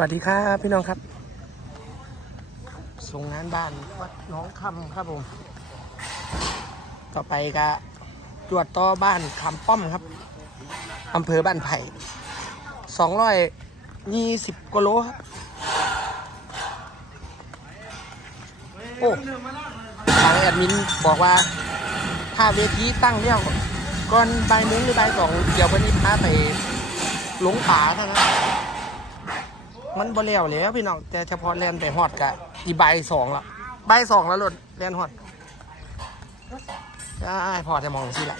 วัสดีครับพี่น้องครับ ส่งงานบ้านวัดหน้องคำครับผม ต่อไปก็จวดต่อบ้านคำป้อมครับอำเภอบ้านไผ่สองร้อยยี่สิบกิโลครับ โอ้ทางแอดมินบอกว่า ถ้าเวทีตั้งเรียวก่อนบ่ายโมงหรือใบายสองเดี๋ยววันนี้พาไปหลงป่าเท่านั้น มันบ่แล้วแล้วพี่น้องแต่เฉพาะแลนไปฮอดกะอีใบายสองละใบายสองแล้วรถแลนฮอดใช่พอจะมองสิละ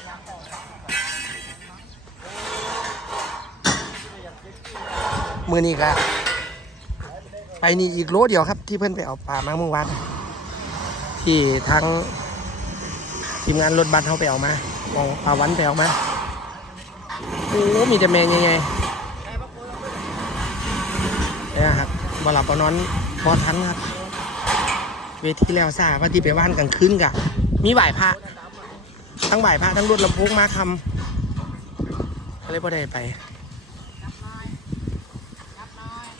มือนี้ก็ไปนี่อีกโลเดียวครับ ที่เพิ่อนไปเอาปลามาเมื่อวานที่ทั้งทีมงานรถบัสเขาไปเอามาเอาปลาวันไปเอามาโอ้มีแต่แมงใหญ่ๆ เนี่ยครับบหลับบอนอนบอทันครับ เวทีแล้วซ่าว่าที่ไปว่านกลางคืนกะมีบ่ายพระ ทั้งบ่ายพระทั้งรถลำโพงมาคำก็เลยบ่ได้ไป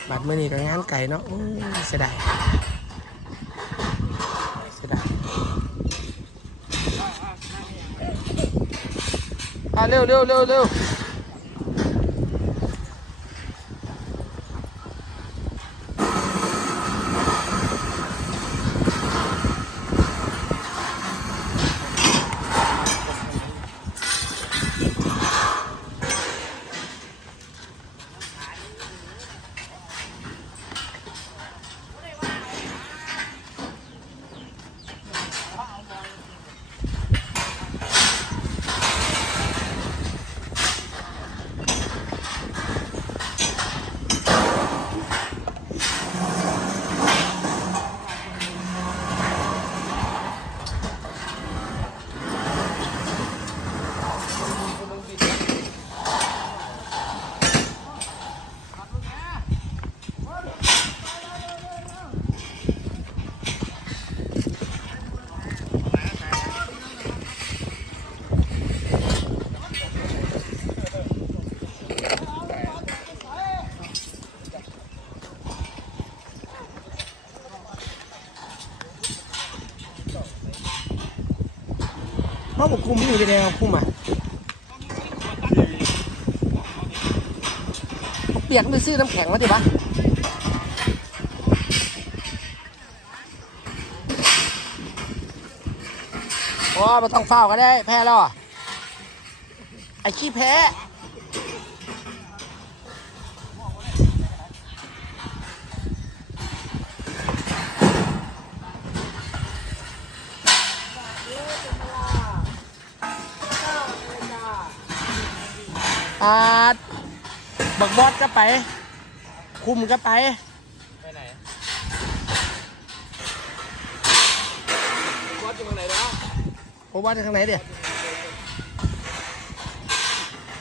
บัดเมื่อนี้ก็งานไก่เนาะเสียดายเสียดายอะเร็วเร็วเร็วเร็ว เพราะผมคุมไม่อยู่ในแนวคุมอะเปียกไปซื้อน้ำแข็งมาดิปะโอ้ไม่ต้องเฝ้าก็ได้ แพ้แล้วอะไอ้ขี้แพ้ อาดบักบอสก็ไป คุมก็ไป ไปไหนบอสอยู่ทางไหนแล้วโอ้บอสอยู่ทางไหนเดี๋ยว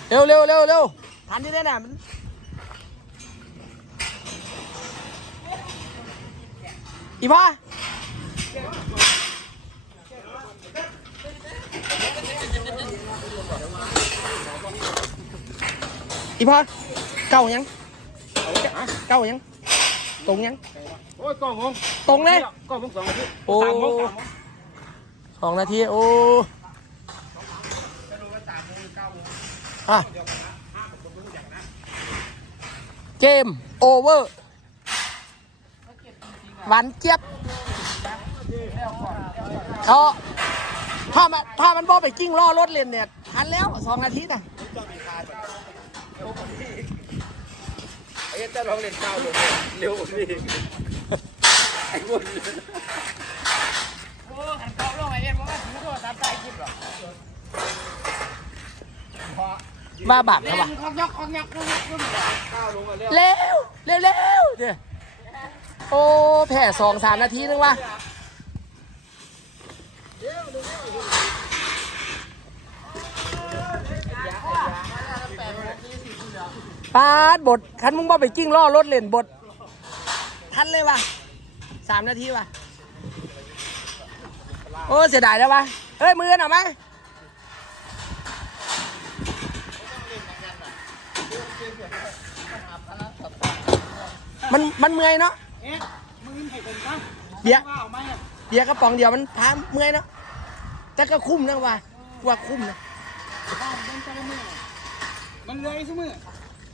เร็วเร็วเร็วเร็วทันที่ได้น่ะมันอีพ่อ อีพ่อเก่ายังเก่ายัง ตรงยัง โอ้ยกล้องงตรงเลยกล้องงสองนาทีโอ้สามโมงสามโมงสองนาทีโอ้อะเกมโอเวอร์หวานเจี๊ยบเขาถ้ามันถ้ามันบอไปกิ้งล่อรถเลนเนี่ยทันแล้วสองนาทีนะ ไอ้เจ้าลองเล่นเก้าลงเร็วกว่านี้ไอ้วุ่นโอ้ขันเกาลงไอ้เอ็มว่าถือโทรศัพท์ถ่ายคลิปหรอบ้าบาปเขาปะคอกยักคอกยักคอกยักขึ้นเก้าลงมาเร็วเร็วเร็วเร็วเดี๋ยวโอ้แผ่สองสามนาทีนึงวะ ปาดบทคันมึงบ่ไปกิ้งล่อรถเล่นบททันเลยวะสามนาทีวะโอ้เสียดายแล้ววะเฮ้ยมือกันเอาไหมมันมันเมื่อยเนาะเอ๊ะมึงให้ผมครับเดี๋ยวว่าเอาไหมอะเบียร์กระป๋องเดียวมันพาเมื่อยเนาะแต่ก็คุ้มนะว่าว่าคุ้มนะ บ้านมันจะละมือมันเลยซะมือ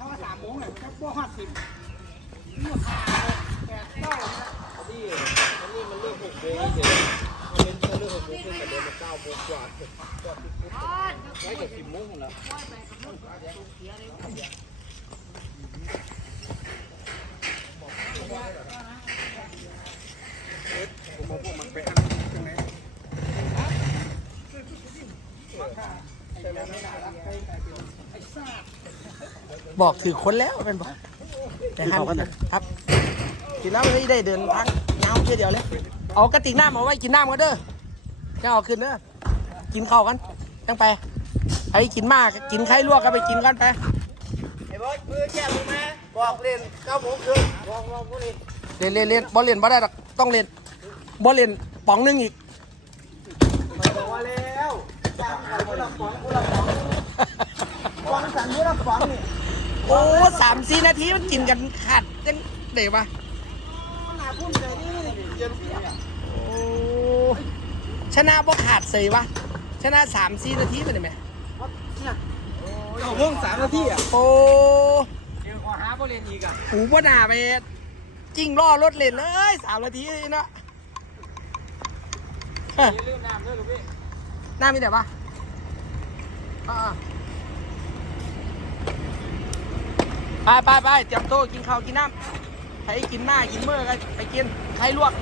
เขาว่าสามโมงเลยมันจะพวกห้าสิบมือขาดแปดเก้าที่อันนี้มันเริ่มหกโมงเฉยมันเป็นเรื่องหกโมงครึ่งแต่เดินมาเก้าโมงกว่าไว้เกือบสิบโมงแล้วผมบอกพวกมันไปอันตรงไหน ถือคนแล้วเป็นบอกแต่ห้ามกินครับกินแล้วไม่ได้เดินทางยาวแค่เดียวเลยเอากระติกน้ำเอาไว้กินน้ำกันเด้อจะเอาขึ้นเด้อกินข้าวกันตั้งไปใครกินมากกินไข่ลวกก็ไปกินกันไปไอ้บอสมือแก้มึงมาบอกเล่นเก้าโมงครึ่งบอกบอกพวกนี้เล่นเล่นเล่นบอลเล่นบ่ได้หรอกต้องเล่นบอลเล่นป๋องหนึงอีกบอกว่าแล้วจ้างกันคนละ ฟองคนละฟองฟองสั่นคนละฟองนี่โอ้สามสี่นาทีมันกินกันขาดจังเดี๋ยวปะมันหนาพุ่นใจนี่เจียมเสียโอ้ชนะบ่ขาดเสยวะชนะสามสี่นาทีเป็นไหมเก้าโมงสามนาทีอะโอ้เดี๋ยวขอหาโบเรียนอีกอะหูบ่น่าไปจิ้งล่อรถเล่นเลยสามนาทีเนาะเฮ้ยอย่าลืมน้ำด้วยลูกพี่หน้ามีแต่ปะอ่า ไปไปไปเตรียมโต๊ะกินข้าวกินน้ำใครกินหน้ากินเมื่อกันไปกินใครลวก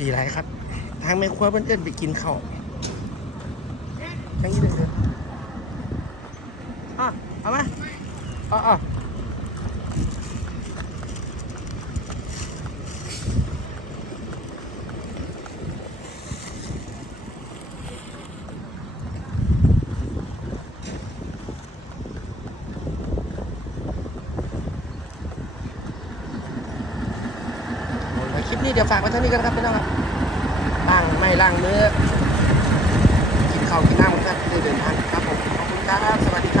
ดีไรครับ ทางแม่ครัวเพื่อนๆไปกินข้าวยังยี่เลยเด้ออะเอามาเอ๋อ ดี๋ยวฝากไว้เท่านี้กันครับพี่น้องครับล่างไม่ล่างเนื้อกินข้าวกินน้ำกันได้เดินทางครับผมขอบคุณครับสวัสดี